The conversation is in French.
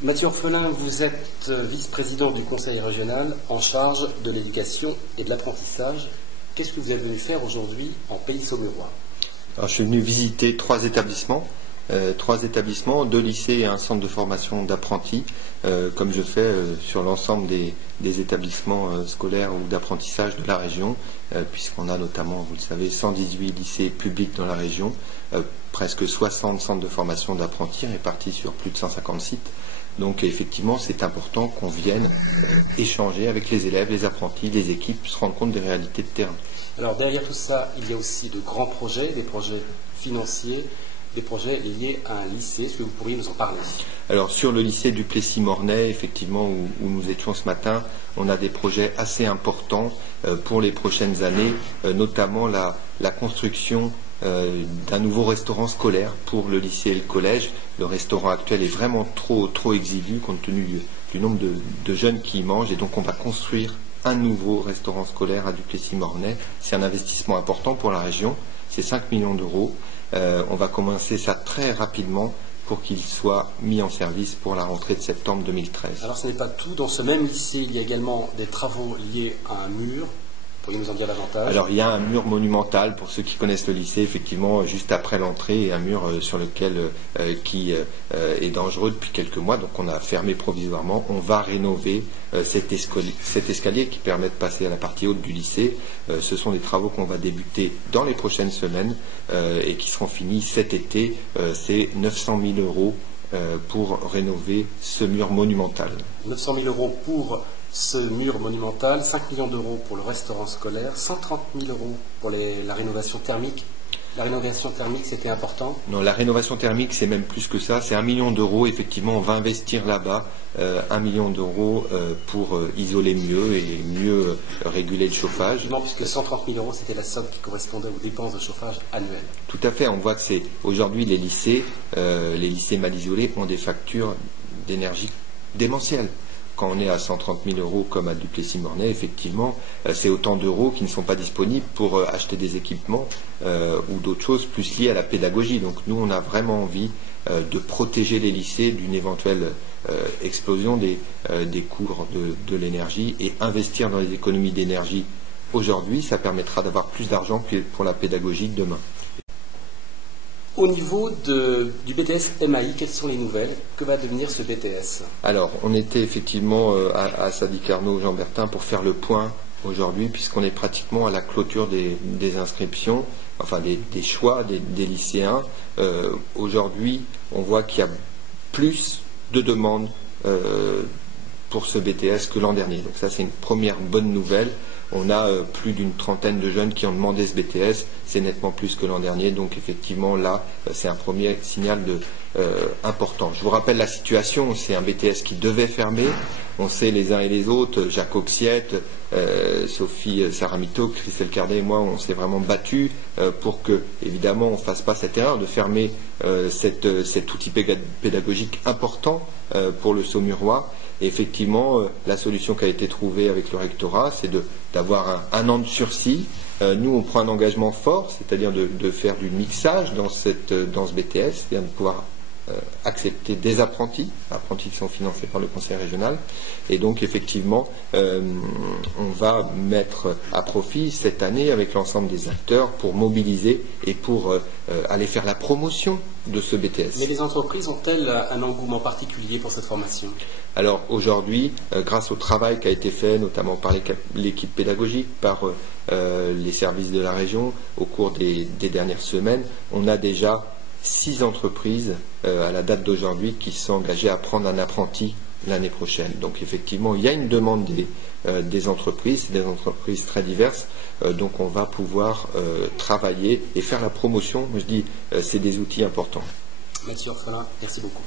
Mathieu Orphelin, vous êtes vice-président du Conseil régional en charge de l'éducation et de l'apprentissage. Qu'est-ce que vous êtes venu faire aujourd'hui en pays saumurois? Alors, je suis venu visiter trois établissements, 2 lycées et un centre de formation d'apprentis, comme je fais sur l'ensemble des établissements scolaires ou d'apprentissage de la région, puisqu'on a notamment, vous le savez, 118 lycées publics dans la région, presque 60 centres de formation d'apprentis répartis sur plus de 150 sites. Donc effectivement, c'est important qu'on vienne échanger avec les élèves, les apprentis, les équipes, se rendre compte des réalités de terrain. Alors derrière tout ça, il y a aussi de grands projets, des projets financiers, des projets liés à un lycée. Est-ce que vous pourriez nous en parler? Alors sur le lycée du Plessis-Mornay, effectivement, où nous étions ce matin, on a des projets assez importants pour les prochaines années, notamment la construction d'un nouveau restaurant scolaire pour le lycée et le collège. Le restaurant actuel est vraiment trop exigu compte tenu du nombre de jeunes qui y mangent, et donc on va construire un nouveau restaurant scolaire à Duplessis-Mornay. C'est un investissement important pour la région, c'est 5 millions d'euros. On va commencer ça très rapidement pour qu'il soit mis en service pour la rentrée de septembre 2013. Alors ce n'est pas tout, dans ce même lycée, il y a également des travaux liés à un mur. Pourriez nous en dire davantage? Alors il y a un mur monumental, pour ceux qui connaissent le lycée, effectivement, juste après l'entrée, et un mur sur lequel qui est dangereux depuis quelques mois, donc on a fermé provisoirement. On va rénover cet escalier qui permet de passer à la partie haute du lycée. Ce sont des travaux qu'on va débuter dans les prochaines semaines et qui seront finis cet été. C'est 900 000 euros pour rénover ce mur monumental. 900 000 euros pour ce mur monumental, 5 millions d'euros pour le restaurant scolaire, 130 000 euros pour la rénovation thermique. La rénovation thermique, c'était important? Non, la rénovation thermique, c'est même plus que ça. C'est 1 million d'euros. Effectivement, on va investir là-bas 1 million d'euros pour isoler mieux et mieux réguler le chauffage. Non, puisque 130 000 euros, c'était la somme qui correspondait aux dépenses de chauffage annuelles. Tout à fait. On voit que c'est aujourd'hui les lycées mal isolés ont des factures d'énergie démentielles. Quand on est à 130 000 euros comme à Duplessis-Mornay, effectivement, c'est autant d'euros qui ne sont pas disponibles pour acheter des équipements ou d'autres choses plus liées à la pédagogie. Donc nous, on a vraiment envie de protéger les lycées d'une éventuelle explosion des cours de l'énergie, et investir dans les économies d'énergie aujourd'hui, ça permettra d'avoir plus d'argent pour la pédagogie de demain. Au niveau du BTS MAI, quelles sont les nouvelles? Que va devenir ce BTS? Alors, on était effectivement à Sadi Carnot, Jean Bertin, pour faire le point aujourd'hui, puisqu'on est pratiquement à la clôture des inscriptions, enfin des choix des lycéens. Aujourd'hui, on voit qu'il y a plus de demandes pour ce BTS que l'an dernier. Donc ça, c'est une première bonne nouvelle. On a plus d'une trentaine de jeunes qui ont demandé ce BTS, c'est nettement plus que l'an dernier, donc effectivement là, c'est un premier signal important. Je vous rappelle la situation, c'est un BTS qui devait fermer, on sait les uns et les autres, Jacques Auxiette, Sophie Saramito, Christelle Cardet et moi, on s'est vraiment battus pour que, évidemment, on ne fasse pas cette erreur de fermer cet outil pédagogique important pour le Saumurois. Et effectivement, la solution qui a été trouvée avec le rectorat, c'est d'avoir un an de sursis. Nous, on prend un engagement fort, c'est-à-dire de faire du mixage dans ce BTS, c'est-à-dire de pouvoir accepter des apprentis qui sont financés par le Conseil régional. Et donc, effectivement, on va mettre à profit cette année avec l'ensemble des acteurs pour mobiliser et pour aller faire la promotion de ce BTS. Mais les entreprises ont-elles un engouement particulier pour cette formation? Alors aujourd'hui, grâce au travail qui a été fait, notamment par l'équipe pédagogique, par les services de la région, au cours des dernières semaines, on a déjà 6 entreprises à la date d'aujourd'hui qui sont engagées à prendre un apprenti l'année prochaine. Donc effectivement, il y a une demande des entreprises très diverses, donc on va pouvoir travailler et faire la promotion. Moi je dis, c'est des outils importants. Mathieu Orphelin, merci beaucoup.